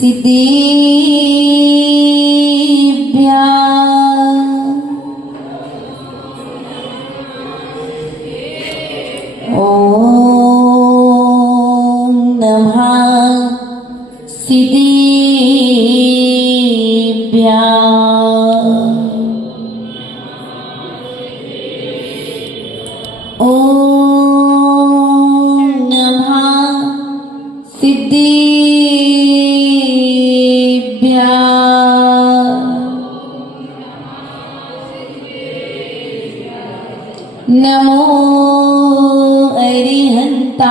सिद्धिभ्याम् ॐ नमः सिद्धिभ्याम् ॐ नमः सिद्धिभ्याम् नमो अरिहन्ताणं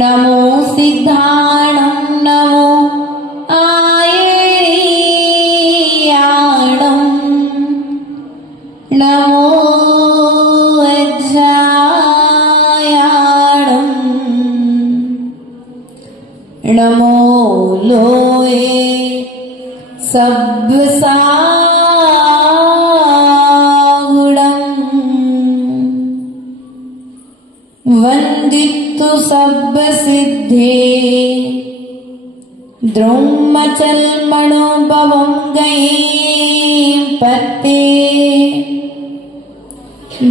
नमो सिद्धाणं नमो आयर्याणं नमो वज्रायाणं नमो लोये वंदितु सब सिद्धे द्रोमचलमणोभवं गए पत्ते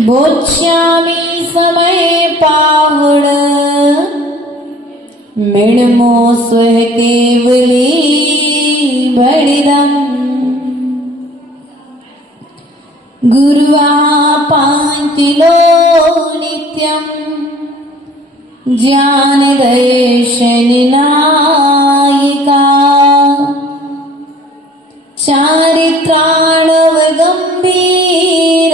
बोच्यामि समय पावड़ मिणमो स्वह केवली बड़िदम गुरुवा पांतिलो नित्यं ज्ञान दर्शननायिका चारित्राणव गंभीर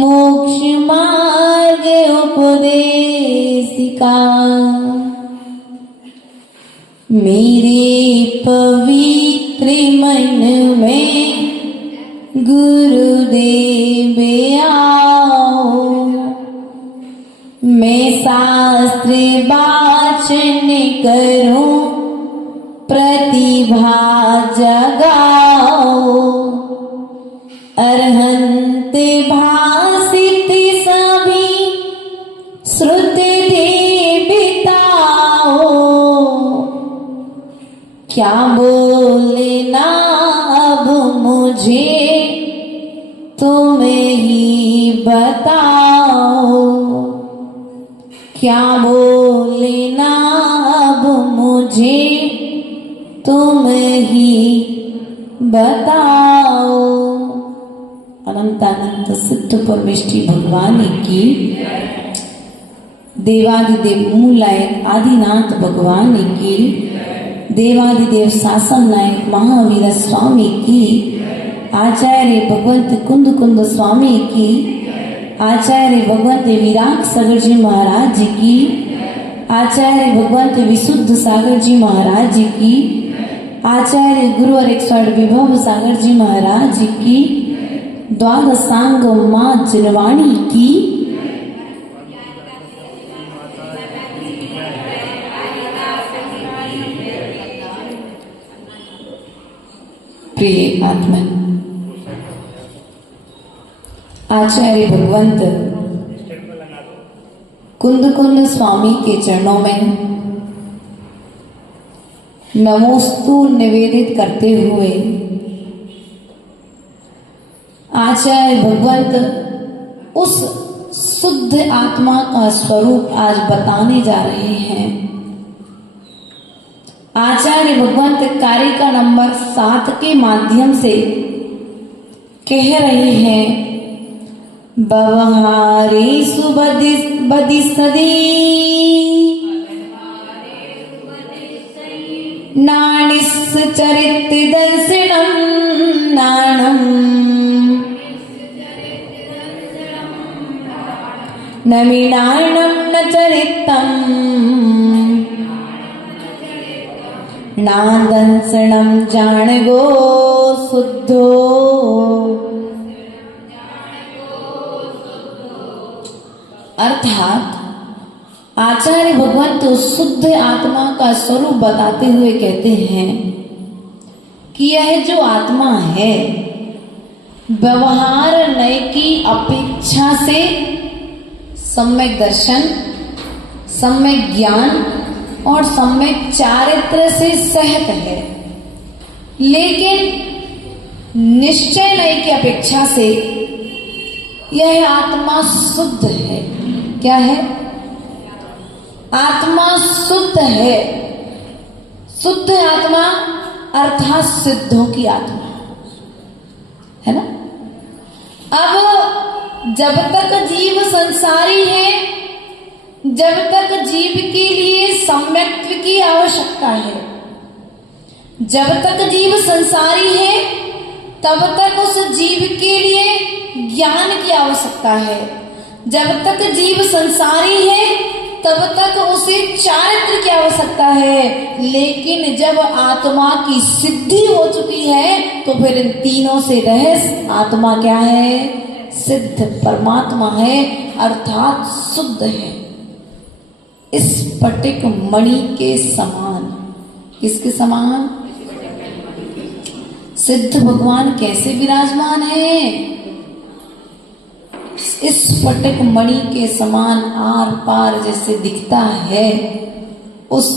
मोक्ष मार्ग उपदेशिका मेरे पवित्र मन में गुरुदेव आओ मैं शास्त्र वाचन करूं प्रतिभा जगाओ अरहंत भासित सभी श्रुति देवताओ क्या बोलना अब मुझे तुम ही बताओ क्या बोलना अब मुझे तुम ही बताओ। अनंतानंत सिद्ध परमेष्ठी भगवान की, देवादिदेव मूलायक आदिनाथ भगवान की, देवादिदेव शासन नायक महावीर स्वामी की, आचार्य भगवंत कुंद कुंद स्वामी की, आचार्य भगवंत विराट सागर जी महाराज जी की, आचार्य भगवंत विशुद्ध सागर जी महाराज जी की, आचार्य गुरुवर 108 विभव सागर जी महाराज जी की, द्वादशांग मां जनवाणी की, प्रिय आत्मा आचार्य भगवंत कुंद कुंद स्वामी के चरणों में नमोस्तु निवेदित करते हुए आचार्य भगवंत उस शुद्ध आत्मा का स्वरूप आज बताने जा रहे हैं। आचार्य भगवंत कारिका नंबर 7 के माध्यम से कह रहे हैं, व्यवहारेषु बदिसदि नानिश्चरित दर्शनम नाणम नमिनाणम न चरितम नादंसनम जाणगो शुद्धो। अर्थात आचार्य भगवंत शुद्ध आत्मा का स्वरूप बताते हुए कहते हैं कि यह जो आत्मा है व्यवहार नय की अपेक्षा से सम्यक दर्शन, सम्यक ज्ञान और सम्यक चारित्र से सहत है, लेकिन निश्चय नहीं की अपेक्षा से यह आत्मा शुद्ध है। क्या है? आत्मा शुद्ध है। शुद्ध आत्मा अर्थात सिद्धों की आत्मा है ना। अब जब तक जीव संसारी है, जब तक जीव के लिए सम्यक्त्व की आवश्यकता है, जब तक जीव संसारी है तब तक उस जीव के लिए ज्ञान की आवश्यकता है। जब तक जीव संसारी है तब तक उसे चारित्र की आवश्यकता है। लेकिन जब आत्मा की सिद्धि हो चुकी है तो फिर इन तीनों से रहित आत्मा क्या है? सिद्ध परमात्मा है, अर्थात शुद्ध है। इस स्फटिक मणि के समान। किसके समान? सिद्ध भगवान कैसे विराजमान है? इस स्फटिक मणि के समान आर पार जैसे दिखता है, उस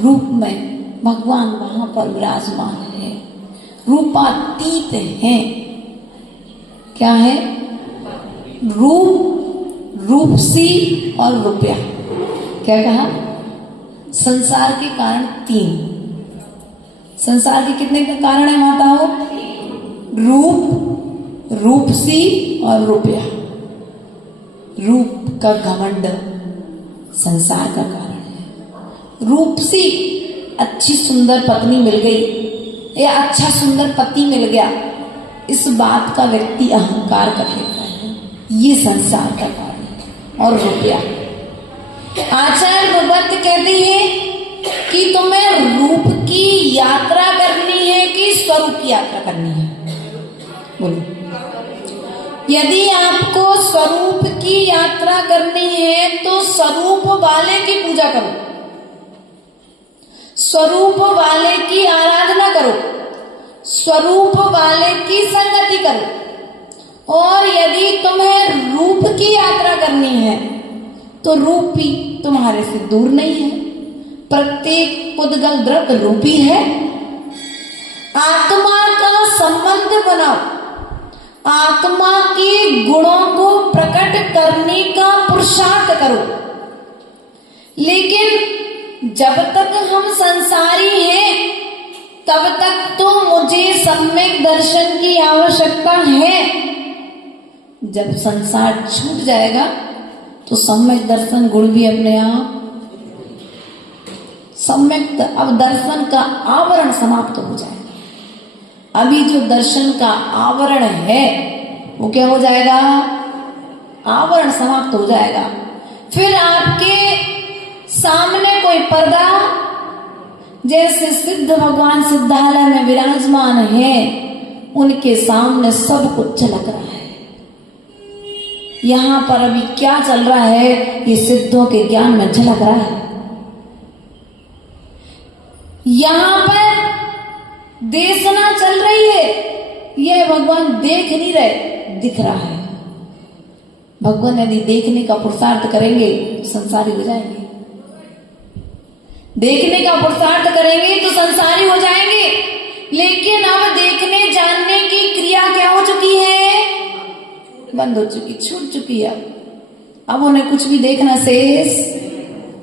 रूप में भगवान वहां पर विराजमान है। रूपातीत है। क्या है? रूपसी और रुपया। क्या कहा? संसार के कारण तीन। संसार के कितने का कारण है माताओं? रूप, रूपसी और रुपया। रूप का घमंड संसार का कारण है। रूपसी, अच्छी सुंदर पत्नी मिल गई या अच्छा सुंदर पति मिल गया, इस बात का व्यक्ति अहंकार कर लेता है, ये संसार का कारण है। और रुपया, आचार्य भगवत कहती है कि तुम्हें रूप की यात्रा करनी है कि स्वरूप की यात्रा करनी है? बोलो। यदि आपको स्वरूप की यात्रा करनी है तो स्वरूप वाले की पूजा करो, स्वरूप वाले की आराधना करो, स्वरूप वाले की संगति करो। और यदि तुम्हें रूप की यात्रा करनी है तो रूप भी तुम्हारे से दूर नहीं है। प्रत्येक उद्गल द्रव्य रूपी है। आत्मा का संबंध बनाओ, आत्मा के गुणों को प्रकट करने का पुरुषार्थ करो। लेकिन जब तक हम संसारी हैं तब तक तो मुझे सम्यक दर्शन की आवश्यकता है। जब संसार छूट जाएगा तो सम्यक दर्शन गुण भी अपने आप सम्यक, अब दर्शन का आवरण समाप्त हो जाएगा। अभी जो दर्शन का आवरण है वो क्या हो जाएगा? आवरण समाप्त हो जाएगा। फिर आपके सामने कोई पर्दा, जैसे सिद्ध भगवान सिद्धालय में विराजमान है, उनके सामने सब कुछ झलक रहा है। यहां पर अभी क्या चल रहा है ये सिद्धों के ज्ञान में झलक रहा है। यहां पर देशना चल रही है, यह भगवान देख नहीं रहे, दिख रहा है। भगवान यदि देखने का पुरुषार्थ करेंगे तो संसारी हो जाएंगे, देखने का पुरुषार्थ करेंगे तो संसारी हो जाएंगे। लेकिन अब देखने जानने की क्रिया क्या हो चुकी है? बंद हो चुकी, छूट चुकी है। अब उन्हें कुछ भी देखना शेष।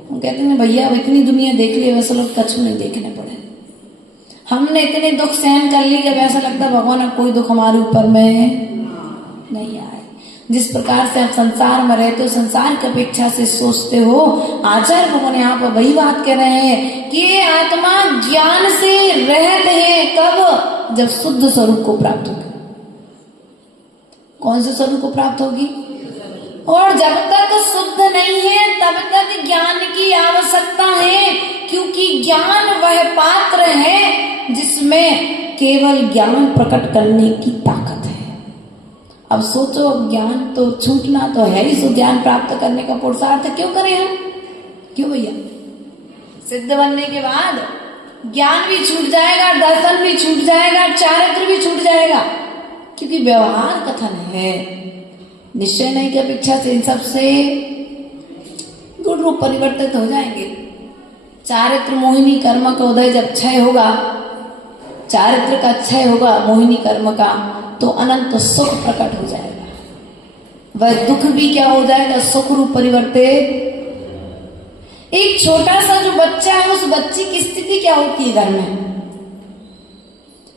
हम कहते हैं भैया इतनी दुनिया देख ली, वैसे लोग कछु नहीं देखने पड़े। हमने इतने दुख सहन कर लिए, ऐसा लगता भगवान अब कोई दुख हमारे ऊपर में नहीं आए। जिस प्रकार से आप संसार में रहते हो, संसार की अपेक्षा से सोचते हो, आचार्य भगवान यहाँ पर वही बात कह रहे हैं कि ये आत्मा ज्ञान से रहत है। कब? जब शुद्ध स्वरूप को प्राप्त होगी। कौन से स्वरूप को प्राप्त होगी? और जब तक शुद्ध नहीं है तब तक ज्ञान की आवश्यकता है, क्योंकि ज्ञान वह पात्र है जिसमें केवल ज्ञान प्रकट करने की ताकत है। अब सोचो, ज्ञान तो छूटना तो है ही, सो ज्ञान प्राप्त करने का पुरुषार्थ क्यों करें हम? क्यों भैया? सिद्ध बनने के बाद ज्ञान भी छूट जाएगा, दर्शन भी छूट जाएगा, चारित्र भी छूट जाएगा, क्योंकि व्यवहार कथन है। निश्चय नहीं की अपेक्षा से इन सबसे गुण रूप परिवर्तित हो जाएंगे। चारित्र मोहिनी कर्म का उदय जब क्षय होगा, चारित्र का क्षय होगा मोहिनी कर्म का, तो अनंत सुख प्रकट हो जाएगा। वह दुख भी क्या हो जाएगा, सुख रूप परिवर्तित। एक छोटा सा जो बच्चा है, उस बच्चे की स्थिति क्या होती है घर में?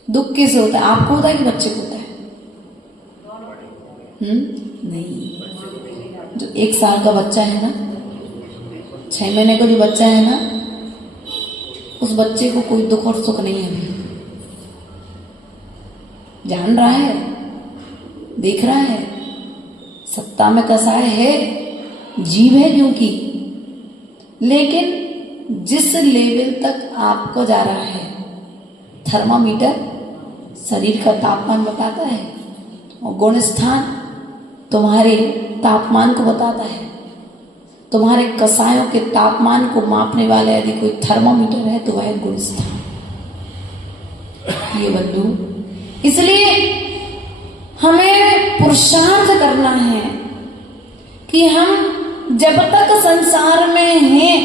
दुख कैसे होता है? आपको होता है कि बच्चे को होता है? नहीं, जो 1 साल का बच्चा है ना, 6 महीने का जो बच्चा है ना, उस बच्चे को कोई दुख और सुख नहीं है अभी। जान रहा है, देख रहा है, सत्ता में कसाय है, जीव है क्योंकि, लेकिन जिस लेवल तक आपको जा रहा है, थर्मामीटर शरीर का तापमान बताता है और गुण स्थान तुम्हारे तापमान को बताता है। तुम्हारे कसायों के तापमान को मापने वाले यदि कोई थर्मामीटर है तो वह गुण स्थान। ये बंधु, इसलिए हमें पुरुषार्थ करना है कि हम जब तक संसार में हैं,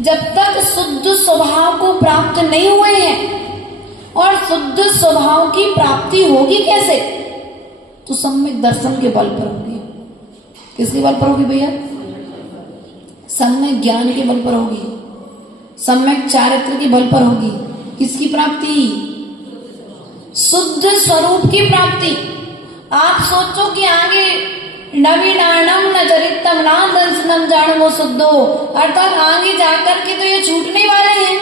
जब तक शुद्ध स्वभाव को प्राप्त नहीं हुए हैं, और शुद्ध स्वभाव की प्राप्ति होगी कैसे? तो सम्यक दर्शन के बल पर होगी। किसके बल पर होगी भैया? सम्यक ज्ञान के बल पर होगी, सम्यक चारित्र के बल पर होगी। किसकी प्राप्ति? शुद्ध स्वरूप की प्राप्ति। आप सोचो कि आगे नवीनानम न चरितम ना दर्शनम जानो शुद्धो, अर्थात आगे जाकर के तो ये छूटने वाले हैं।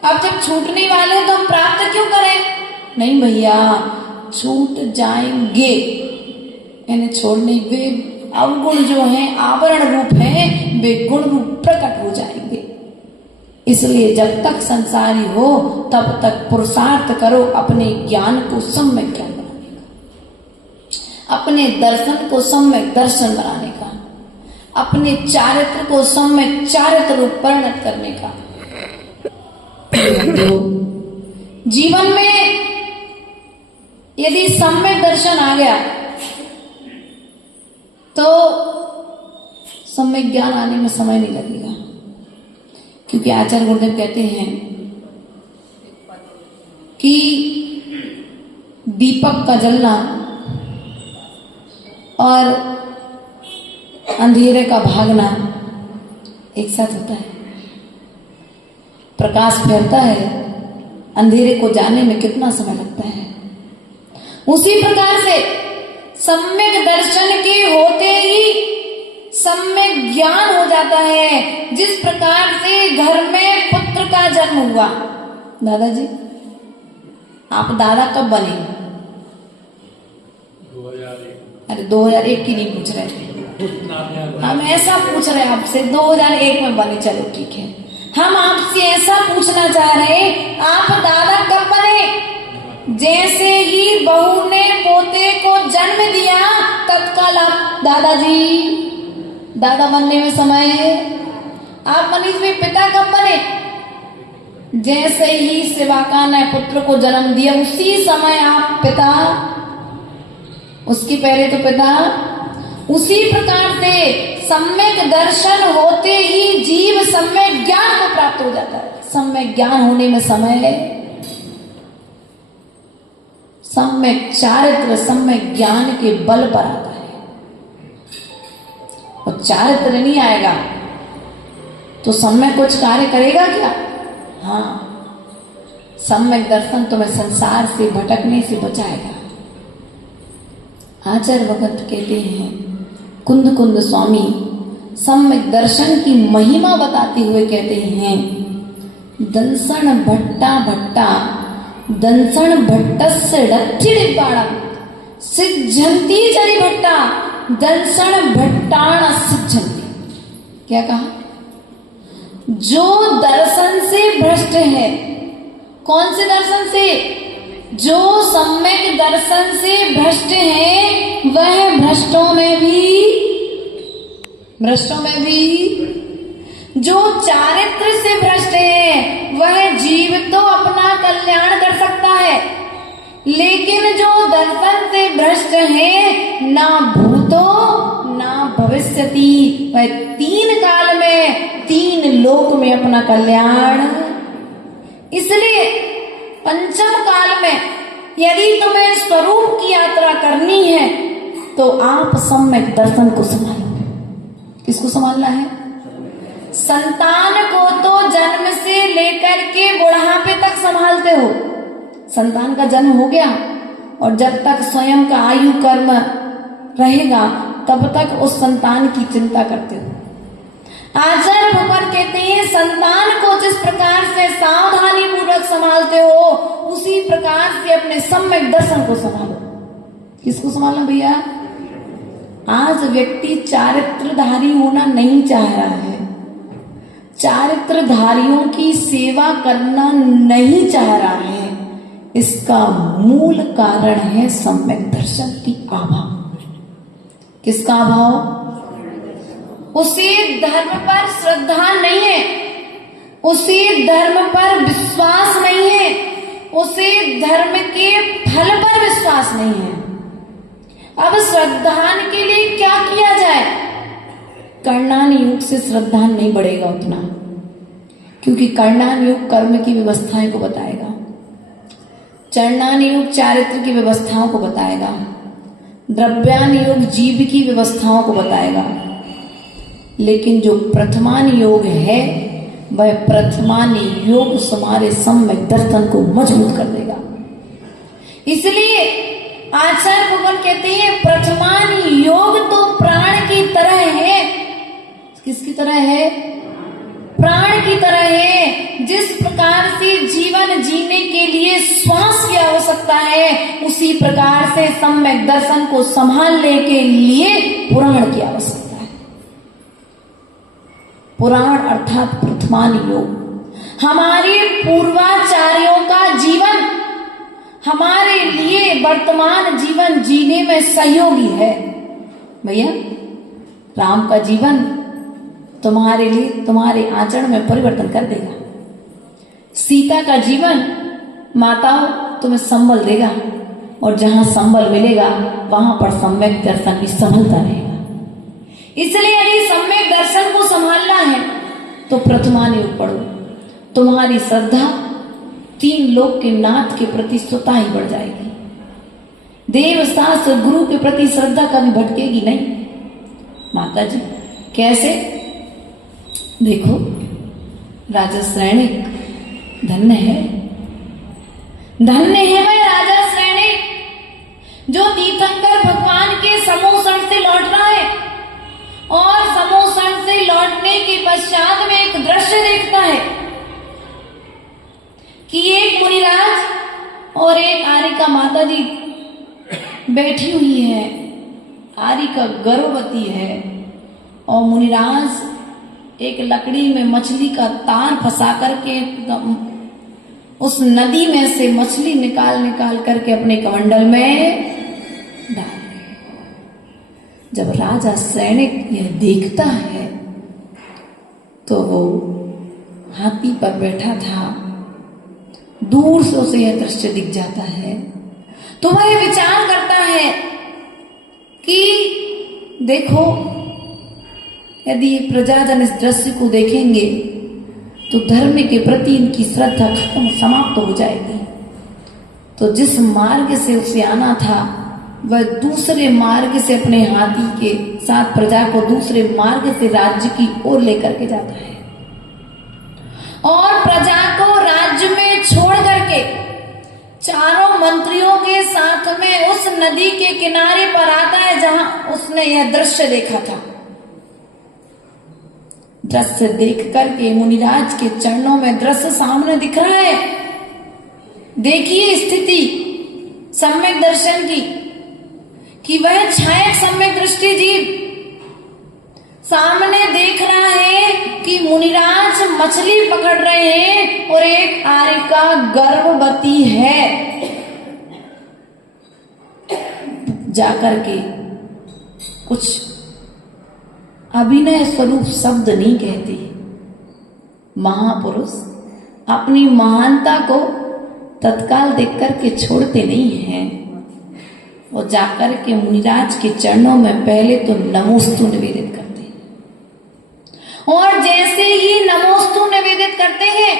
अब जब छूटने वाले हैं तो हम प्राप्त क्यों करें? नहीं भैया, छूट जाएंगे, यानी छोड़ने वे अवगुण जो हैं, आवरण रूप हैं, वे गुण रूप प्रकट हो जाएंगे। इसलिए जब तक संसारी हो तब तक पुरुषार्थ करो अपने ज्ञान को सम्यक ज्ञान बनाने का, अपने दर्शन को सम्यक दर्शन बनाने का, अपने चारित्र को सम्यक चारित्र रूप परिणत करने का। जीवन में यदि सम्यक दर्शन आ गया तो सम्यक ज्ञान आने में समय नहीं लगेगा, क्योंकि आचार्य गुरुदेव कहते हैं कि दीपक का जलना और अंधेरे का भागना एक साथ होता है। प्रकाश फैलता है, अंधेरे को जाने में कितना समय लगता है। उसी प्रकार से सम्यक दर्शन के होते ही सम्यक ज्ञान हो जाता है। जिस प्रकार से घर में पुत्र का जन्म हुआ, दादाजी आप दादा कब बने? 2001। अरे 2001 की नहीं पूछ रहे, हम ऐसा पूछ रहे आपसे 2001 में बने। चलो ठीक है, हम आपसे ऐसा पूछना चाह रहे, आप दादा कब बने? जैसे ही बहू ने पोते को जन्म दिया तत्काल आप दादाजी, दादा बनने में समय है। आप मनीष में पिता कब बने? जैसे ही सेवाका ने पुत्र को जन्म दिया उसी समय आप पिता, उसके पहले तो पिता। उसी प्रकार से सम्यक दर्शन होते ही जीव सम्यक ज्ञान को प्राप्त हो जाता है। सम्यक ज्ञान होने में समय है, सम्यक चारित्र सम्यक ज्ञान के बल पर आता है। और चारित्र नहीं आएगा तो सम्यक कुछ कार्य करेगा क्या? हाँ, सम्यक दर्शन तुम्हें संसार से भटकने से बचाएगा। आचार्य भगत कहते हैं, कुंद कुंद स्वामी सम्यक दर्शन की महिमा बताते हुए कहते हैं, दंसन भट्टा भट्टा दंसन भट्टस्य रथिड़िपाणम सिद्धंती चरि भट्टा दंसन भट्टाण सिद्धंती। क्या कहा? जो दर्शन से भ्रष्ट है, कौन से दर्शन से? जो सम्यक दर्शन से भ्रष्ट है, वह भ्रष्टों में भी जो चारित्र से भ्रष्ट है, वह जीव तो अपना कल्याण कर सकता है, लेकिन जो दर्शन से भ्रष्ट है, ना भूतो ना भविष्यति, वह 3 काल में 3 लोक में अपना कल्याण। इसलिए पंचम काल में यदि तुम्हें स्वरूप की यात्रा करनी है तो आप सम्यक दर्शन को संभालो। किसको संभालना है? संतान को तो जन्म से लेकर के बुढ़ापे तक संभालते हो। संतान का जन्म हो गया और जब तक स्वयं का आयु कर्म रहेगा तब तक उस संतान की चिंता करते हो। आचार्य भगवान कहते हैं संतान को जिस प्रकार से सावधानी पूर्वक संभालते हो उसी प्रकार से अपने सम्यक दर्शन को संभालो। किसको संभालना भैया? आज व्यक्ति चारित्रधारी होना नहीं चाह रहा है, चारित्रधारियों की सेवा करना नहीं चाह रहा है। इसका मूल कारण है सम्यक दर्शन की अभाव। किसका अभाव? उसे धर्म पर श्रद्धा नहीं है, उसे धर्म पर विश्वास नहीं है, उसे धर्म के फल पर विश्वास नहीं है। अब श्रद्धान के लिए क्या किया जाए? कर्णान योग से श्रद्धान नहीं बढ़ेगा उतना, क्योंकि कर्णान योग कर्म की व्यवस्थाएं को बताएगा, चरणान योग चारित्र की व्यवस्थाओं को बताएगा, द्रव्यान योग जीव की व्यवस्थाओं को बताएगा। लेकिन जो प्रथमान योग है वह प्रथमान योग तुम्हारे सम्यक दर्शन को मजबूत कर देगा। इसलिए आचार्य भगवान कहते हैं प्रथमान योग तो प्राण की तरह है। किसकी तरह है? प्राण की तरह है। जिस प्रकार से जीवन जीने के लिए श्वास की आवश्यकता है उसी प्रकार से सम्यक दर्शन को संभालने के लिए पुराण की आवश्यकता है। पुराण अर्थात प्रथमान योग हमारे पूर्वाचार्यों का जीवन हमारे लिए वर्तमान जीवन जीने में सहयोगी है। भैया राम का जीवन तुम्हारे लिए तुम्हारे आचरण में परिवर्तन कर देगा। सीता का जीवन माताओं तुम्हें संबल देगा और जहां संबल मिलेगा वहां पर सम्यक दर्शन भी संभलता रहेगा। इसलिए यदि सम्यक दर्शन को संभालना है तो प्रथमान योग पढ़ो। तुम्हारी श्रद्धा 3 लोक के नाथ के प्रति स्वतः ही बढ़ जाएगी। देव शास्त्र गुरु के प्रति श्रद्धा कभी भटकेगी नहीं। माता जी कैसे? देखो राजा श्रेणिक धन्य है, धन्य है वह राजा श्रेणिक जो तीर्थंकर भगवान के समोषण से लौट रहा है और समोषण से लौटने के पश्चात में एक दृश्य देखता है कि एक मुनिराज और एक आरिका माता जी बैठी हुई है। आरिका गर्भवती है और मुनिराज एक लकड़ी में मछली का तार फंसा करके उस नदी में से मछली निकाल करके अपने कमंडल में डाल रहे। जब राजा सैनिक यह देखता है तो वो हाथी पर बैठा था, दूर से उसे यह दृश्य दिख जाता है तो वह यह विचार करता है कि देखो यदि प्रजाजन इस दृश्य को देखेंगे तो धर्म के प्रति इनकी श्रद्धा खत्म समाप्त हो जाएगी। तो जिस मार्ग से उसे आना था वह दूसरे मार्ग से अपने हाथी के साथ प्रजा को दूसरे मार्ग से राज्य की ओर लेकर के जाता है और प्रजा को राज्य में छोड़ करके चारों मंत्रियों के साथ में उस नदी के किनारे पर आता है जहां उसने यह दृश्य देखा था। दृश्य देख करके मुनिराज के चरणों में दृश्य सामने दिख रहा है। देखिए स्थिति सम्यक दर्शन की कि वह छायक सम्यक दृष्टि जीव सामने देख रहा है कि मुनिराज मछली पकड़ रहे हैं और एक आरिका गर्भवती है। जाकर के कुछ अभिनय स्वरूप शब्द नहीं कहते। महापुरुष अपनी महानता को तत्काल देख करके छोड़ते नहीं हैं। वो जाकर के मुनिराज के चरणों में पहले तो नमोस्तु निवेदित करते और जैसे ही नमोस्तु निवेदित करते हैं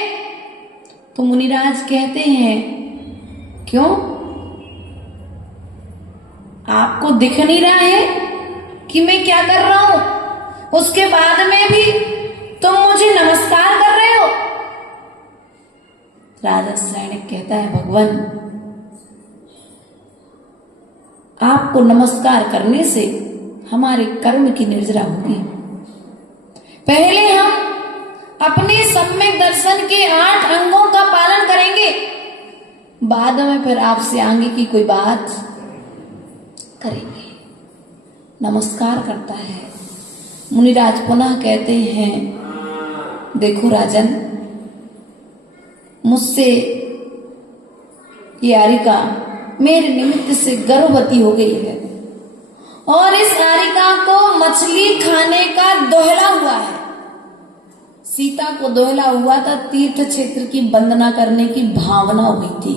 तो मुनिराज कहते हैं, क्यों आपको दिख नहीं रहा है कि मैं क्या कर रहा हूं? उसके बाद में भी तुम मुझे नमस्कार कर रहे हो। राजा सैनिक कहता है, भगवान आपको नमस्कार करने से हमारे कर्म की निर्जरा होगी। पहले हम अपने सम्यक दर्शन के 8 अंगों का पालन करेंगे, बाद में फिर आपसे आगे की कोई बात करेंगे। नमस्कार करता है। मुनिराज पुनः कहते हैं, देखो राजन, मुझसे ये आरिका मेरे निमित्त से गर्भवती हो गई है और इस आरिका को मछली खाने का दोहला हुआ है। सीता को दोहला हुआ था, तीर्थ क्षेत्र की वंदना करने की भावना हुई थी।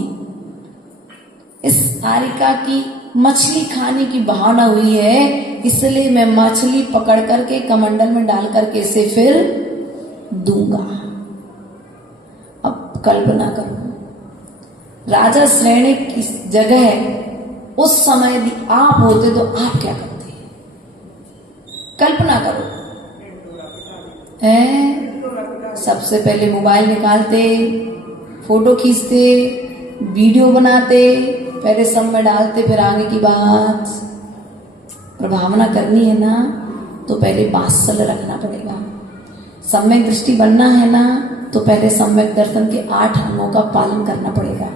इस आरिका की मछली खाने की भावना हुई है, इसलिए मैं मछली पकड़ करके कमंडल में डाल करके इसे फिर दूंगा। अब कल्पना करो, राजा सैनिक की जगह उस समय यदि आप होते तो आप क्या करते? कल्पना करो, सबसे पहले मोबाइल निकालते, फोटो खींचते, वीडियो बनाते, पहले सब में डालते, फिर आगे की बात प्रभावना करनी है ना, तो पहले वात्सल्य रखना पड़ेगा। सम्यक दृष्टि बनना है ना, तो पहले सम्यक दर्शन के 8 अंगों का पालन करना पड़ेगा,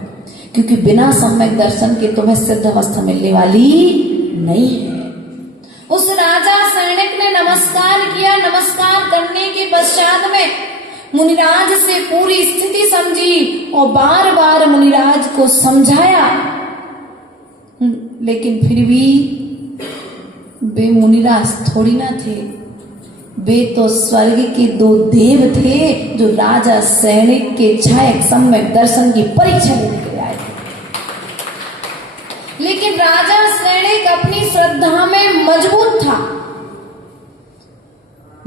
क्योंकि बिना सम्यक दर्शन के तुम्हें सिद्ध अवस्था मिलने वाली नहीं है। उस राजा सैनिक ने नमस्कार किया। नमस्कार करने के पश्चात में मुनिराज से पूरी स्थिति समझी और बार बार मुनिराज को समझाया, लेकिन फिर भी वे मुनिराज थोड़ी ना थे, वे तो स्वर्ग के 2 देव थे जो राजा सैनिक के छायक सम्यक दर्शन की परीक्षा लेने के लिए आए थे। लेकिन राजा सैनिक अपनी श्रद्धा में मजबूत था।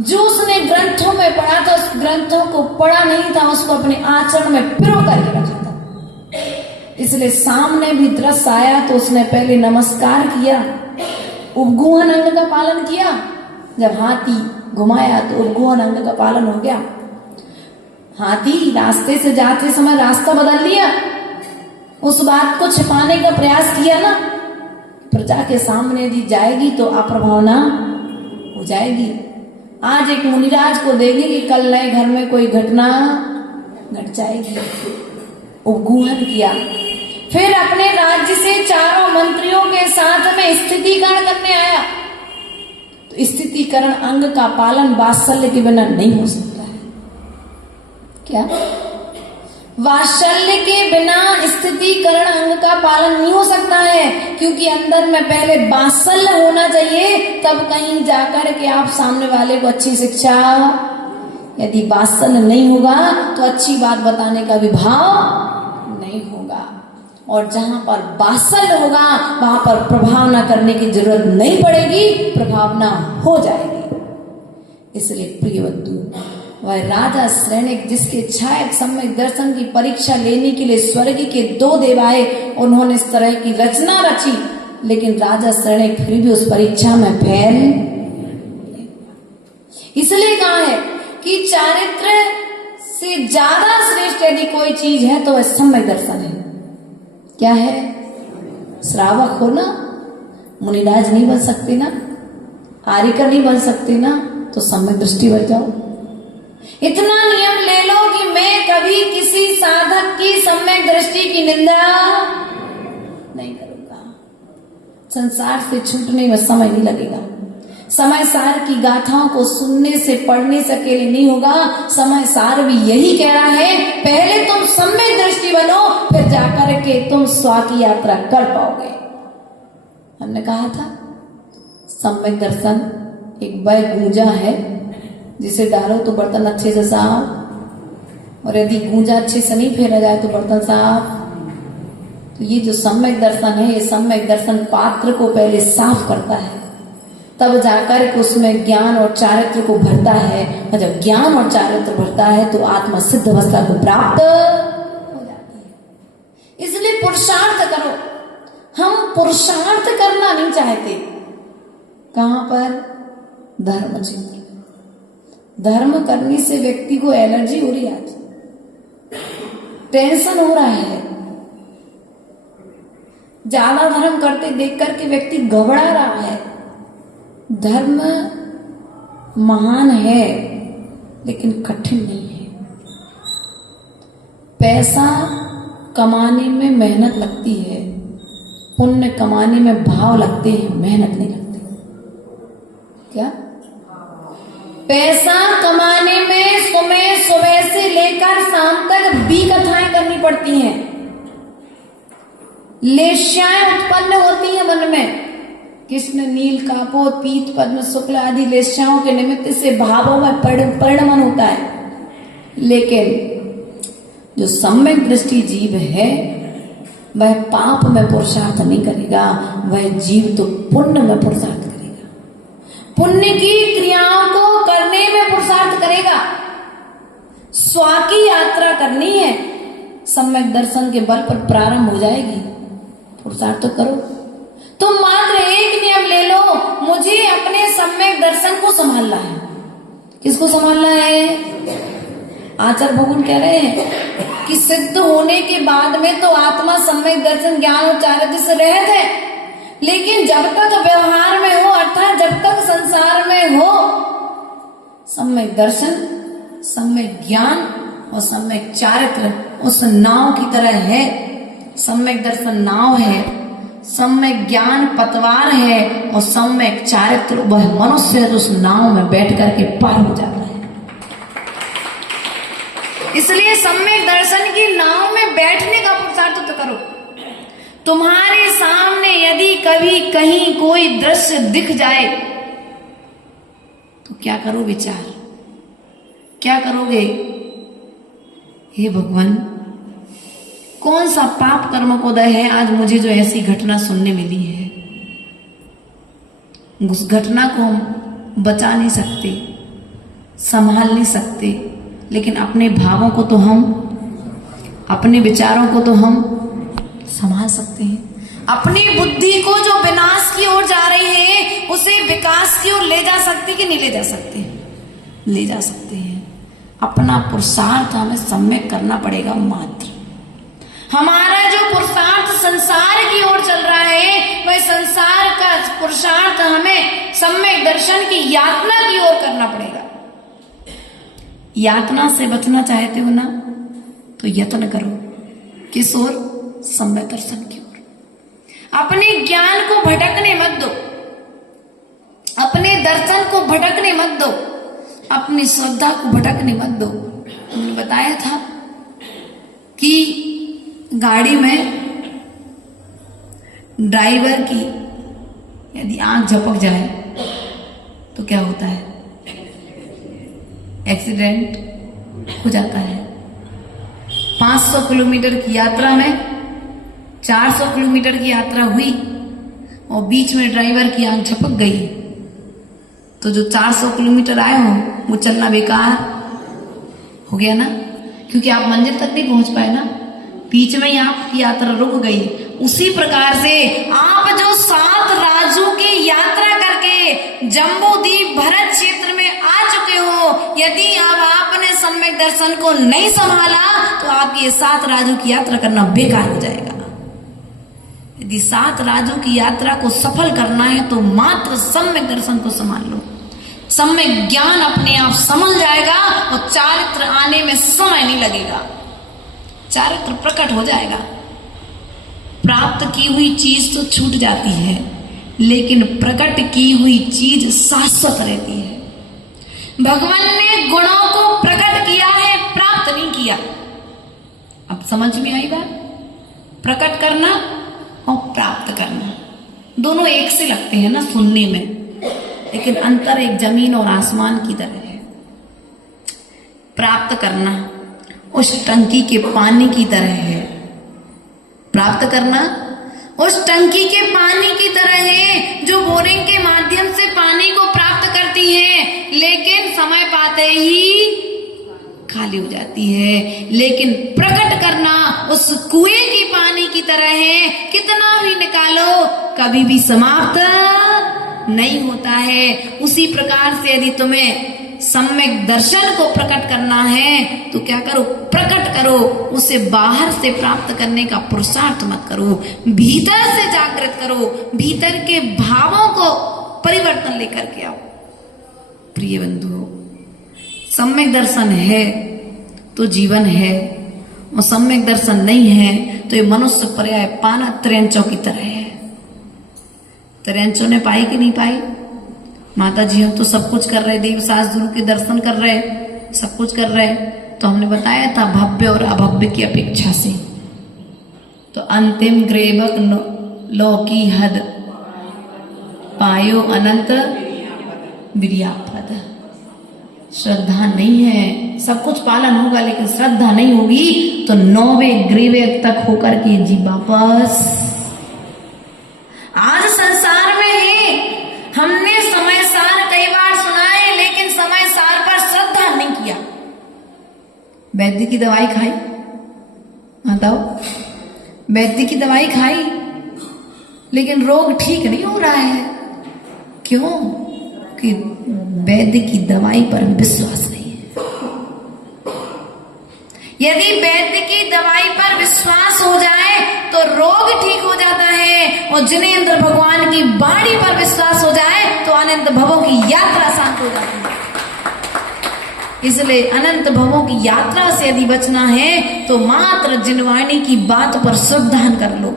जो उसने ग्रंथों में पढ़ा था, उस ग्रंथों को पढ़ा नहीं था, उसको अपने आचरण में पिरो करके रखा था। इसलिए सामने भी दृश्य आया तो उसने पहले नमस्कार किया, उपगुहन अंग का पालन किया। जब हाथी घुमाया तो उपगुहन अंग का पालन हो गया। हाथी रास्ते से जाते समय रास्ता बदल लिया, उस बात को छिपाने का प्रयास किया ना, प्रजा के सामने यदि जाएगी तो अप्रभावना हो जाएगी। आज एक मुनिराज को देंगे कि कल नए घर में कोई घटना घट जाएगी। उपगुहन किया, फिर अपने राज्य से 4 मंत्रियों के साथ में स्थितिकरण करने आया। तो स्थितिकरण अंग का पालन वात्सल्य के बिना नहीं हो सकता है। क्या? वात्सल्य के बिना स्थितिकरण अंग का पालन नहीं हो सकता है, क्योंकि अंदर में पहले वात्सल्य होना चाहिए, तब कहीं जाकर के आप सामने वाले को अच्छी शिक्षा। यदि वात्सल्य नहीं होगा तो अच्छी बात बताने का भी भाव नहीं होगा, और जहां पर वात्सल्य होगा वहां पर प्रभावना करने की जरूरत नहीं पड़ेगी, प्रभावना हो जाएगी। इसलिए प्रिय बंधु, वह राजा सैनिक जिसके छायक सम्यक दर्शन की परीक्षा लेने के लिए स्वर्ग के 2 देव आए, उन्होंने इस तरह की रचना रची, लेकिन राजा सैनिक फिर भी उस परीक्षा में फेल। इसलिए कहा है कि चारित्र से ज्यादा श्रेष्ठ यदि कोई चीज है तो वह सम्यक दर्शन है। क्या है? श्रावक हो ना, मुनिराज नहीं बन सकते ना, आर्यकर नहीं बन सकते ना, तो सम्यक दृष्टि बन जाओ। इतना नियम ले लो कि मैं कभी किसी साधक की सम्यक दृष्टि की निंदा नहीं करूंगा। संसार से छूटने में समय नहीं लगेगा। समय सार की गाथाओं को सुनने से पढ़ने से अकेले नहीं होगा। समय सार भी यही कह रहा है, पहले तुम सम्यक दृष्टि बनो, फिर जाकर के तुम स्वा की यात्रा कर पाओगे। हमने कहा था सम्यक दर्शन एक वह गूंजा है जिसे डालो तो बर्तन अच्छे से साफ, और यदि गूंजा अच्छे से नहीं फेरा जाए तो बर्तन साफ। तो ये जो सम्यक दर्शन है, ये सम्यक दर्शन पात्र को पहले साफ करता है, तब जाकर के उसमें ज्ञान और चारित्र को भरता है, और जब ज्ञान और चारित्र भरता है तो आत्मा सिद्ध अवस्था को प्राप्त हो जाती है। इसलिए पुरुषार्थ करो। हम पुरुषार्थ करना नहीं चाहते। कहां पर? धर्म क्षेत्र। धर्म करने से व्यक्ति को एलर्जी हो रही है, आज टेंशन हो रहा है। ज्यादा धर्म करते देख करके व्यक्ति घबरा रहा है। धर्म महान है लेकिन कठिन नहीं है। पैसा कमाने में मेहनत लगती है, पुण्य कमाने में भाव लगते हैं, मेहनत नहीं लगती। क्या? पैसा कमाने में सुबह से लेकर शाम तक 20 कथाएं करनी पड़ती हैं। लेश्याएं उत्पन्न होती हैं मन में। कृष्ण, नील, कापोत, पीत, पद्म, शुक्ल आदि लेश्याओं के निमित्त से भावों में परिणमन होता है। लेकिन जो सम्यक दृष्टि जीव है वह पाप में पुरुषार्थ नहीं करेगा, वह जीव तो पुण्य में पुरुषार्थ करेगा। पुण्य की क्रियाओं को करने में पुरुषार्थ करेगा। स्व की यात्रा करनी है, सम्यक दर्शन के बल पर प्रारंभ हो जाएगी। पुरुषार्थ तो करो। तुम मात्र एक नियम ले लो, मुझे अपने सम्यक दर्शन को संभालना है। किसको संभालना है? आचार्य भगवान कह रहे हैं कि सिद्ध होने के बाद में तो आत्मा सम्यक दर्शन, ज्ञान और चारित्र से रहित है, लेकिन जब तक व्यवहार में हो, अर्थात जब तक संसार में हो, सम्यक दर्शन, सम्यक ज्ञान और सम्यक चारित्र उस नाव की तरह है। सम्यक दर्शन नाव है, सम्यक ज्ञान पतवार है और सम्यक चारित्र वह मनुष्य है, उस नाव में बैठ करके पार हो जाता है। इसलिए सम्यक दर्शन की नाव में बैठने का पुरुषार्थ तो करो। तुम्हारे सामने यदि कभी कहीं कोई दृश्य दिख जाए तो क्या करो? विचार क्या करोगे? हे भगवान, कौन सा पाप कर्म को उदय है आज मुझे जो ऐसी घटना सुनने मिली है। उस घटना को हम बचा नहीं सकते, संभाल नहीं सकते, लेकिन अपने भावों को तो हम, अपने विचारों को तो हम संभाल सकते हैं। अपनी बुद्धि को जो विनाश की ओर जा रही है उसे विकास की ओर ले जा सकते कि नहीं ले जा सकते? ले जा सकते हैं। अपना पुरुषार्थ हमें सम्यक करना पड़ेगा। मात्र हमारा जो पुरुषार्थ संसार की ओर चल रहा है वह संसार का पुरुषार्थ हमें सम्यक दर्शन की यातना की ओर करना पड़ेगा। यातना से बचना चाहते हो ना तो यत्न करो। किस ओर? सम्यक दर्शन की ओर। अपने ज्ञान को भटकने मत दो, अपने दर्शन को भटकने मत दो, अपनी श्रद्धा को भटकने मत दो। हमने बताया था कि गाड़ी में ड्राइवर की यदि आंख झपक जाए तो क्या होता है? एक्सीडेंट हो जाता है। 500 किलोमीटर की यात्रा में 400 किलोमीटर की यात्रा हुई और बीच में ड्राइवर की आंख झपक गई तो जो 400 किलोमीटर आए हो वो चलना बेकार हो गया ना, क्योंकि आप मंजिल तक नहीं पहुंच पाए ना, बीच में ही आपकी यात्रा रुक गई। उसी प्रकार से आप जो 7 राज्यों की यात्रा करके जम्बूद्वीप भरत क्षेत्र में आ चुके हो, यदि अब आपने सम्यक दर्शन को नहीं संभाला तो आपकी ये 7 राज्यों की यात्रा करना बेकार हो जाएगा। यदि 7 राज्यों की यात्रा को सफल करना है तो मात्र सम्यक दर्शन को संभाल लो। सम्यक ज्ञान अपने आप संभल जाएगा और चारित्र आने में समय नहीं लगेगा, चारित्र प्रकट हो जाएगा। प्राप्त की हुई चीज तो छूट जाती है लेकिन प्रकट की हुई चीज शाश्वत रहती है। भगवान ने गुणों को प्रकट किया है, प्राप्त नहीं किया। अब समझ में आई बात? प्रकट करना और प्राप्त करना दोनों एक से लगते हैं ना सुनने में, लेकिन अंतर एक जमीन और आसमान की तरह है। प्राप्त करना उस टंकी के पानी की तरह है। प्राप्त करना उस टंकी के पानी की तरह है जो बोरिंग के माध्यम से पानी को प्राप्त करती है, लेकिन समय पाते ही खाली हो जाती है। लेकिन प्रकट करना उस कुएं की पानी की तरह है, कितना भी निकालो कभी भी समाप्त नहीं होता है। उसी प्रकार से यदि तुम्हें सम्यक दर्शन को प्रकट करना है तो क्या करो, प्रकट करो, उसे बाहर से प्राप्त करने का पुरुषार्थ मत करो, भीतर से जागृत करो, भीतर के भावों को परिवर्तन लेकर के आओ। प्रिय बंधुओं, सम्यक दर्शन है तो जीवन है, और सम्यक दर्शन नहीं है तो ये मनुष्य पर्याय पाना त्रेंचों की तरह है। त्रेंचों ने पाई कि नहीं पाई? माता जी हम तो सब कुछ कर रहे, देव सास गुरु के दर्शन कर रहे, सब कुछ कर रहे, तो हमने बताया था भव्य और अभव्य की अपेक्षा से। तो अंतिम ग्रेवक लो की हद पायो अनंत विरियापद। श्रद्धा नहीं है, सब कुछ पालन होगा लेकिन श्रद्धा नहीं होगी तो 9वें ग्रेवक तक होकर के जी वापस। आज संसार में ही हमने समय सार कई बार सुना है, लेकिन समय सार पर श्रद्धा नहीं किया। वैद्य की दवाई खाई, बताओ, वैद्य की दवाई खाई लेकिन रोग ठीक नहीं हो रहा है। क्यों? कि वैद्य की दवाई पर विश्वास नहीं है। यदि वैद्य की दवाई पर विश्वास हो जाए तो रोग ठीक हो जाता है, और जिनेंद्र भगवान की वाणी पर विश्वास हो जाए तो अनंत भवों की यात्रा शांत हो जाती है। इसलिए अनंत भवों की यात्रा से यदि बचना है तो मात्र जिनवाणी की बात पर श्रद्धा कर लो,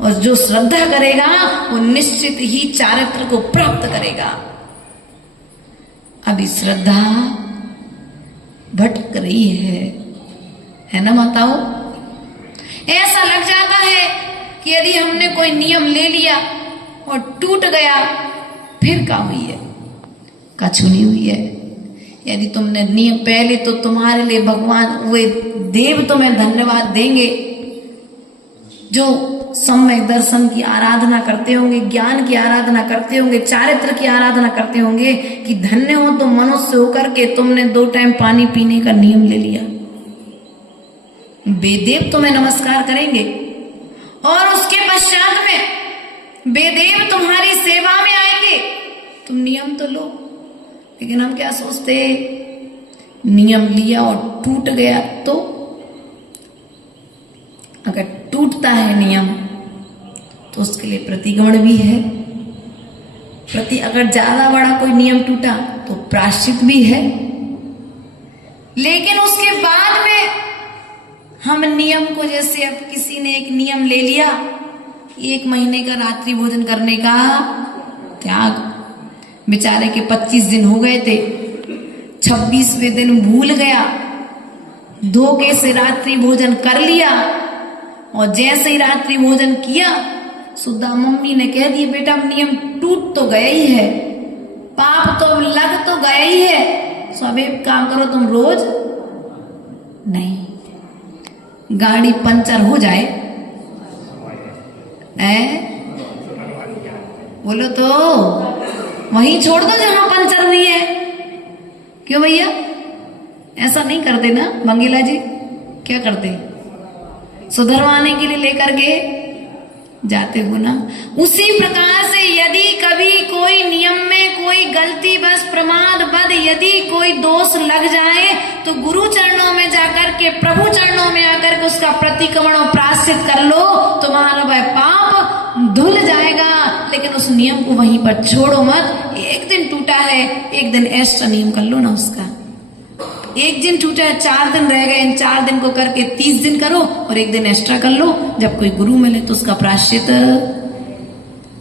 और जो श्रद्धा करेगा वो निश्चित ही चारित्र को प्राप्त करेगा। अभी श्रद्धा भटक रही है ना माताओं? ऐसा लग जाता है कि यदि हमने कोई नियम ले लिया और टूट गया फिर क्या हुई है? कछु नहीं हुई है। यदि तुमने नियम, पहले तो तुम्हारे लिए भगवान वे देव तुम्हें धन्यवाद देंगे जो सम्यक दर्शन की आराधना करते होंगे, ज्ञान की आराधना करते होंगे, चारित्र की आराधना करते होंगे कि धन्य हो तुम मनुष्य होकर के तुमने 2 टाइम पानी पीने का नियम ले लिया। वेदेव तुम्हें नमस्कार करेंगे और उसके पश्चात में वेदेव तुम्हारी सेवा में आएंगे। तुम नियम तो लो, लेकिन हम क्या सोचते, नियम लिया और टूट गया तो? अगर टूटता है नियम तो उसके लिए प्रतिगमन भी है, अगर ज्यादा बड़ा कोई नियम टूटा तो प्रायश्चित भी है। लेकिन उसके बाद में हम नियम को, जैसे अब किसी ने एक नियम ले लिया 1 महीने का रात्रि भोजन करने का त्याग, बेचारे के 25 दिन हो गए थे, 26वें दिन भूल गया, धोखे से रात्रि भोजन कर लिया, और जैसे ही रात्रि भोजन किया सुधा मम्मी ने कह दिया बेटा नियम टूट तो गया ही है, पाप तो लग तो गया ही है, सब एक काम करो तुम रोज नहीं, गाड़ी पंचर हो जाए बोलो तो वहीं छोड़ दो जहां पंचर नहीं है। क्यों भैया ऐसा नहीं करते ना मंगेला जी? क्या करते? सुधरवाने के लिए लेकर के जाते हो ना। उसी प्रकार से यदि कभी कोई नियम में कोई गलती बस प्रमाद बद यदि कोई दोष लग जाए तो गुरु चरणों में जाकर के, प्रभु चरणों में आकर के उसका प्रतिक्रमण और प्रायश्चित कर लो, तुम्हारा वह पाप धुल जाएगा। लेकिन उस नियम को वहीं पर छोड़ो मत। एक दिन टूटा है, एक दिन एक्स्ट्रा नियम कर लो ना उसका। एक दिन टूटा है, 4 दिन रह गए, इन 4 दिन को करके 30 दिन करो और एक दिन एक्स्ट्रा कर लो। जब कोई गुरु मिले तो उसका प्रायश्चित।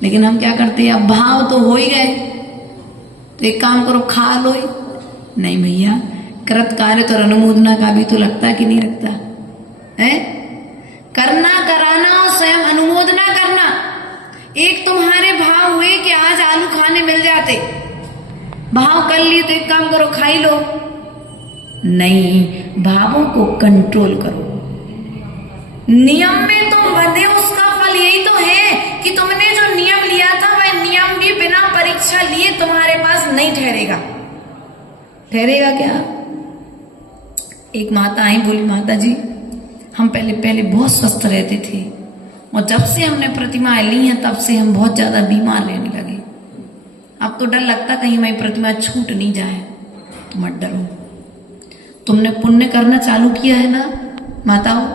लेकिन हम क्या करते हैं, अब भाव तो हो ही गए तो एक काम करो, खा लो ही नहीं भैया। कृत कार्य तो अनुमोदना का भी तो लगता कि नहीं लगता है? करना कराना और स्वयं अनुमोदना करना। एक तुम्हारे भाव हुए कि आज आलू खाने मिल जाते, भाव कर लिए तो एक काम करो खाई लो। नहीं, भावों को कंट्रोल करो। नियम में तुम बंधे उसका फल सवाल यही तो है कि तुमने जो नियम लिया था वह नियम भी बिना परीक्षा लिए तुम्हारे पास नहीं ठहरेगा। ठहरेगा क्या? एक माता आई, बोली माता जी हम पहले बहुत स्वस्थ रहते थे और जब से हमने प्रतिमाएं ली हैं तब से हम बहुत ज्यादा बीमार रहने लगे। अब तो डर लगता कहीं हमारी प्रतिमा छूट नहीं जाए। तो मत डरो, तुमने पुण्य करना चालू किया है ना माताओं,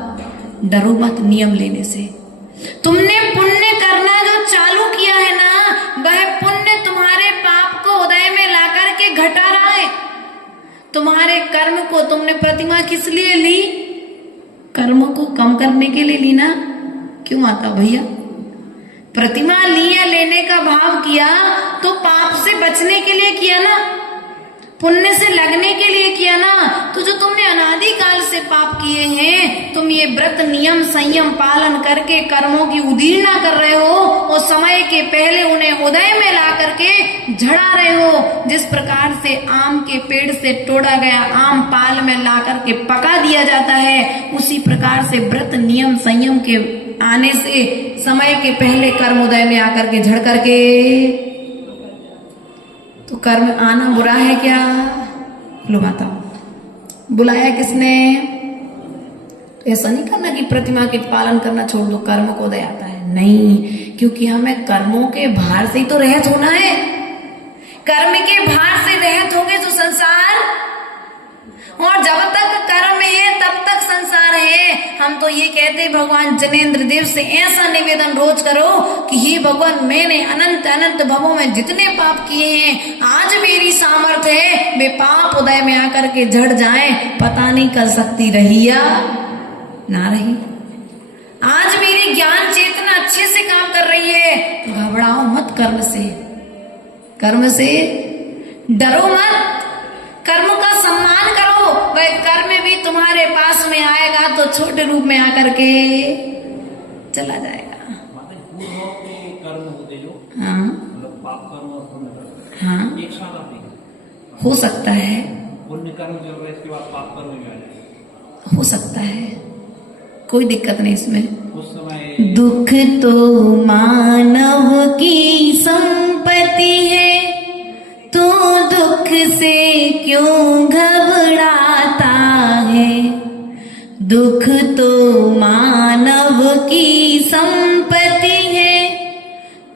डरो मत नियम लेने से। तुमने पुण्य करना जो चालू किया है ना, वह पुण्य तुम्हारे पाप को उदय में लाकर के घटा रहा है। तुम्हारे कर्म को, तुमने प्रतिमा किस लिए ली? कर्म को कम करने के लिए ली ना। क्यों माता भैया? प्रतिमा लिया, लेने का भाव किया तो पाप से बचने के लिए किया ना, पुण्य से लगने के लिए किया ना। तो जो तुमने अनादिकाल से पाप किए हैं, तुम ये व्रत नियम संयम पालन करके कर्मों की उदीर्णा कर रहे हो और समय के पहले उन्हें उदय में ला करके झड़ा रहे हो। जिस प्रकार से आम के पेड़ से तोड़ा गया आम पाल में ला करके पका दिया जाता है, उसी प्रकार से व्रत नियम संयम के आने से समय के पहले कर्म उदय में आकर के झड़ करके। तो कर्म आना बुरा है क्या? लो बताओ, बुलाया किसने? तो ऐसा नहीं करना कि प्रतिमा के पालन करना छोड़ दो कर्म को उदय आता है, नहीं, क्योंकि हमें कर्मों के भार से ही तो रहित होना है। कर्म के भार से रहित होंगे तो संसार, और जब तक कर्म है तब तक संसार है। हम तो ये कहते हैं भगवान जनेंद्र देव से ऐसा निवेदन रोज करो कि हे भगवान, मैंने अनंत अनंत भवों में जितने पाप किए हैं, आज मेरी सामर्थ्य है वे पाप उदय में आकर के झड़ जाएं। पता नहीं कल शक्ति रही या ना रही। आज मेरी ज्ञान चेतना अच्छे से काम कर रही है, तो घबराओ मत कर्म से, कर्म से डरो मत, कर्म का सम्मान करो। वह कर्म भी तुम्हारे पास में आएगा तो छोटे रूप में आकर के चला जाएगा। हाँ हाँ, एक साथ हो सकता है, पुण्य कर्म चल रहा है, इसके बाद पाप कर्म भी आ जाएगा। हो सकता है, कोई दिक्कत नहीं इसमें। उस समय दुख तो मानव की संपत्ति है, तो दुख से क्यों घबराता है। दुख तो मानव की संपत्ति है,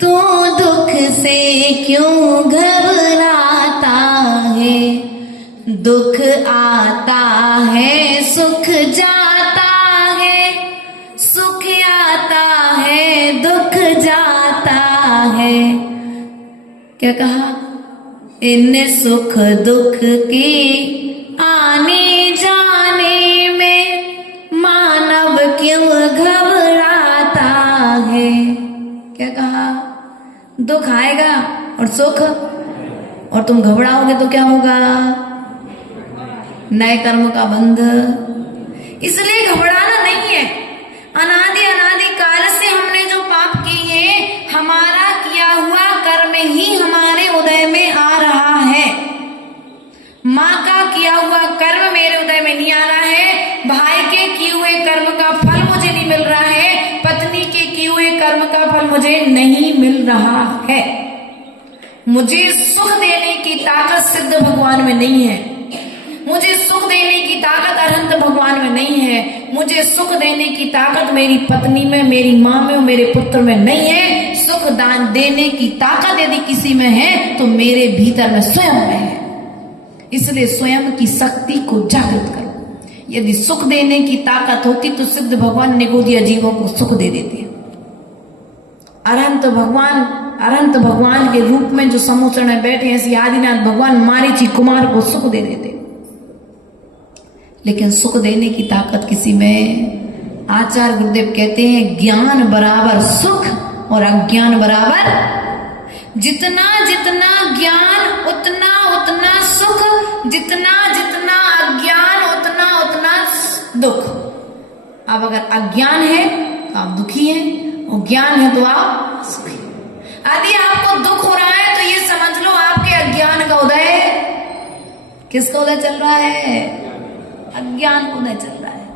तो दुख से क्यों घबराता है। दुख आता है सुख जाता है, सुख आता है दुख जाता है। क्या कहा? इन सुख दुख के आने जाने में मानव क्यों घबराता है। क्या कहा? दुख आएगा और सुख, और तुम घबराओगे तो क्या होगा? नए कर्म का बंध। इसलिए घबराना नहीं है। अनादि काल से हमने जो पाप किए हैं, हमारा किया हुआ कर्म ही हमारे उदय में आ रहा है। माँ का किया हुआ कर्म मेरे उदय में नहीं आ रहा है, भाई के किए हुए कर्म का फल मुझे नहीं मिल रहा है, पत्नी के किए हुए कर्म का फल मुझे नहीं मिल रहा है। मुझे सुख देने की ताकत सिद्ध भगवान में नहीं है, मुझे सुख देने की ताकत अनंत भगवान में नहीं है, मुझे सुख देने की ताकत मेरी पत्नी में, मेरी माँ में और मेरे पुत्र में नहीं है। सुख दान देने की ताकत यदि किसी में है तो मेरे भीतर में स्वयं में है। इसलिए स्वयं की शक्ति को जागृत करो। यदि सुख देने की ताकत होती तो सिद्ध भगवान निगोदिया जीवों को सुख दे देते। अनंत भगवान के रूप में जो समुद्र में बैठे हैं, ऐसी आदिनाथ भगवान मारीची कुमार को सुख दे देते। लेकिन सुख देने की ताकत किसी में। आचार्य गुरुदेव कहते हैं ज्ञान बराबर सुख और अज्ञान बराबर, जितना जितना ज्ञान उतना उतना सुख, जितना जितना अज्ञान उतना उतना दुख। अब अगर अज्ञान है तो आप दुखी हैं और ज्ञान है तो आप सुखी। यदि आपको दुख हो रहा है तो ये समझ लो आपके अज्ञान का उदय। किसका उदय चल रहा है? अज्ञान को उदय चल रहा है।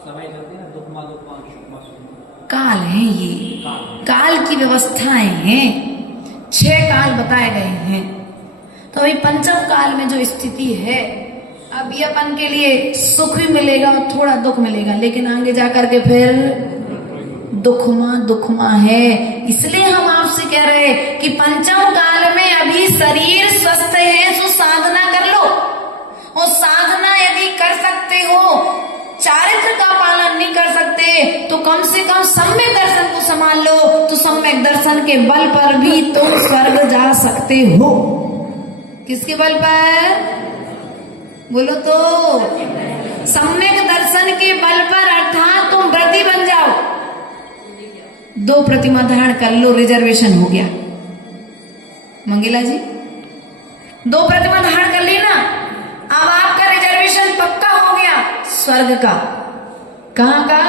समय चलती है ना, दुख मा सुख मा। काल है ये, काल की व्यवस्थाएं हैं। 6 काल बताए गए हैं। तो अभी पंचम काल में जो स्थिति है, अब ये अपन के लिए सुख भी मिलेगा और थोड़ा दुख मिलेगा, लेकिन आगे जाकर के फिर दुखमा है। इसलिए हम आपसे कह रहे हैं कि पंचम काल में अभी शरीर स्वस्थ है तो साधना कर लो, और साधना यदि कर सकते हो, चारित्र का पालन नहीं कर सकते तो कम से कम सम्यक दर्शन को संभाल लो, तो सम्यक दर्शन के बल पर भी तुम स्वर्ग जा सकते हो। किसके बल पर बोलो तो? सम्यक दर्शन के बल पर, अर्थात तुम व्रती बन जाओ। 2 प्रतिमा धारण कर लो, रिजर्वेशन हो गया। मंगेला जी 2 प्रतिमा धारण कर ली ना, अब आपका रिजर्वेशन पक्का हो गया स्वर्ग का। कहाँ का?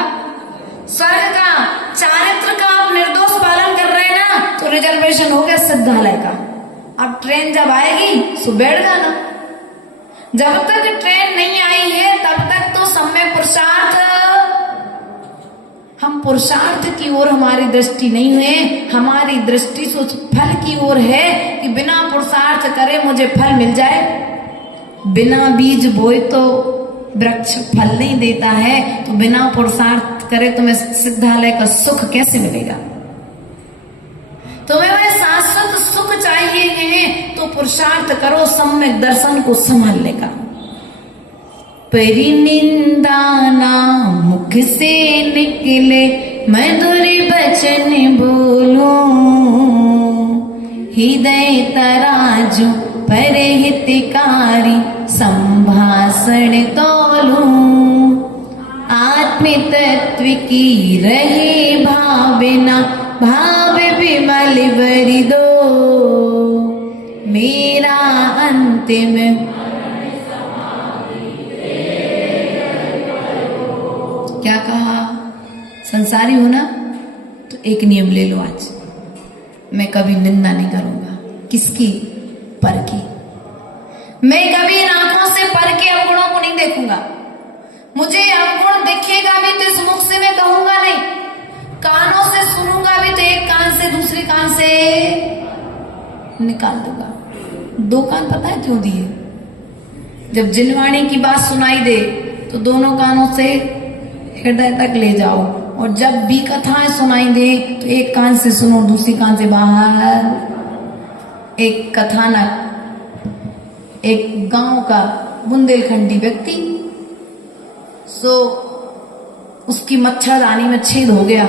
स्वर्ग का। चारित्र का आप निर्दोष पालन कर रहे हैं ना, तो रिजर्वेशन हो गया सिद्धालय का। अब ट्रेन जब आएगी तो बैठ जाना। जब तक ट्रेन नहीं आई है तब तक तो सम्यक पुरुषार्थ, हम पुरुषार्थ की ओर हमारी दृष्टि नहीं है, हमारी दृष्टि उस फल की ओर है कि बिना पुरुषार्थ करे मुझे फल मिल जाए। बिना बीज बोए तो वृक्ष फल नहीं देता है, तो बिना पुरुषार्थ करे तुम्हें सिद्धालय का सुख कैसे मिलेगा? तुम्हें वह शाश्वत सुख चाहिए है तो पुरुषार्थ करो सम्यक दर्शन को संभालने का। परिनिंदा ना मुख से निकले, मधुर वचन बोलूं, हृदय तराजू पर हितकारी संभाषण तोलूं, आत्म तत्व की रहे भावना, भाव विमल भरि दो, मेरा अंतिम क्या कहा? संसारी हो ना तो एक नियम ले लो आज, मैं कभी निंदा नहीं करूंगा। किसकी? पर की। मैं कभी आंखों से पर के अवगुणों को नहीं देखूंगा। मुझे अवगुण दिखेगा भी तो इस मुख से मैं कहूंगा नहीं, कानों से सुनूंगा भी तो एक कान से दूसरे कान से निकाल दूंगा। 2 कान पता है क्यों दिए? जब जिनवाणी की बात सुनाई दे तो दोनों कानों से हृदय तक ले जाओ, और जब भी कथाएं सुनाई दे तो एक कान से सुनो, दूसरी कान से बाहर। एक कथानक, एक गांव का बुंदेलखंडी व्यक्ति, सो उसकी मच्छरदानी में छेद हो गया।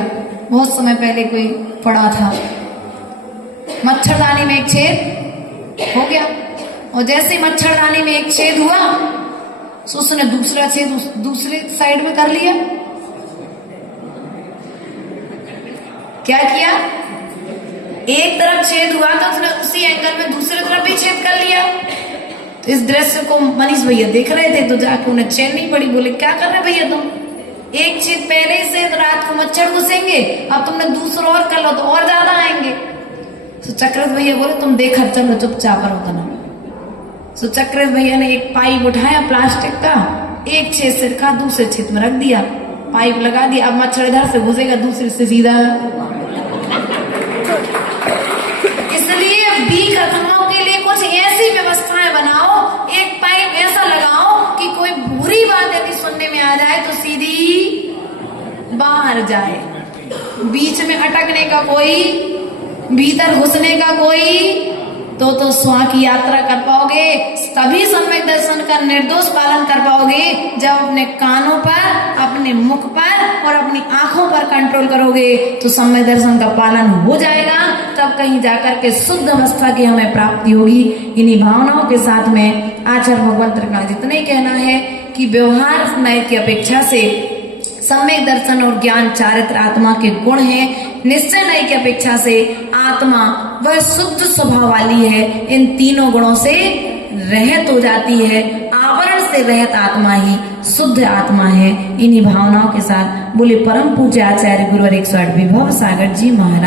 बहुत समय पहले कोई पड़ा था, मच्छरदानी में एक छेद हो गया, और जैसे ही मच्छरदानी में एक छेद हुआ तो उसने दूसरा छेद दूसरे साइड में कर लिया। क्या किया? एक तरफ छेद हुआ तो उसने उसी एंगल में दूसरी तरफ भी छेद कर लिया। तो इस दृश्य को मनीष भैया देख रहे थे, तो जाके उन्हें चैन नहीं पड़ी। बोले क्या कर रहे भैया तुम? एक छेद पहले से रात को मच्छर घुसेंगे, अब तुमने दूसरा और कर लो तो और ज्यादा आएंगे। तो चक्रवर्ती भैया बोले तुम देखा चलो, चुपचाप रहो ना। तो चक्रवर्ती भैया ने एक पाइप उठाया प्लास्टिक का, एक छेद से रखा, दूसरे छेद में रख दिया, पाइप लगा दिया। अब मच्छर इधर से घुसेगा, दूसरे से सीधा। इसलिए भी कथाओं के लिए कुछ ऐसी व्यवस्थाएं बनाओ, एक पाइप ऐसा लगाओ कि कोई बुरी बात यदि सुनने में आ जाए तो सीधी बाहर जाए, बीच में अटकने का कोई, भीतर घुसने का कोई, तो स्वा की यात्रा कर पाओगे, तभी सम्यक दर्शन का निर्दोष पालन कर पाओगे जब अपने कानों पर, अपने मुख पर और अपनी आंखों पर कंट्रोल करोगे, तो सम्यक दर्शन का पालन हो जाएगा। तब कहीं जाकर के शुद्ध अवस्था की हमें प्राप्ति होगी। इन्हीं भावनाओं के साथ में आचार्य भगवंत का जितना ही कहना है कि व्यवहार नय की अपेक्षा से सम्यक दर्शन और ज्ञान चारित्र आत्मा के गुण हैं। निश्चय नय की अपेक्षा से आत्मा वह शुद्ध स्वभाव वाली है, इन तीनों गुणों से रहित हो जाती है। आवरण से रहित आत्मा ही शुद्ध आत्मा है। इन्हीं भावनाओं के साथ बोले परम पूज्य आचार्य गुरुवर 108 विभव सागर जी महाराज।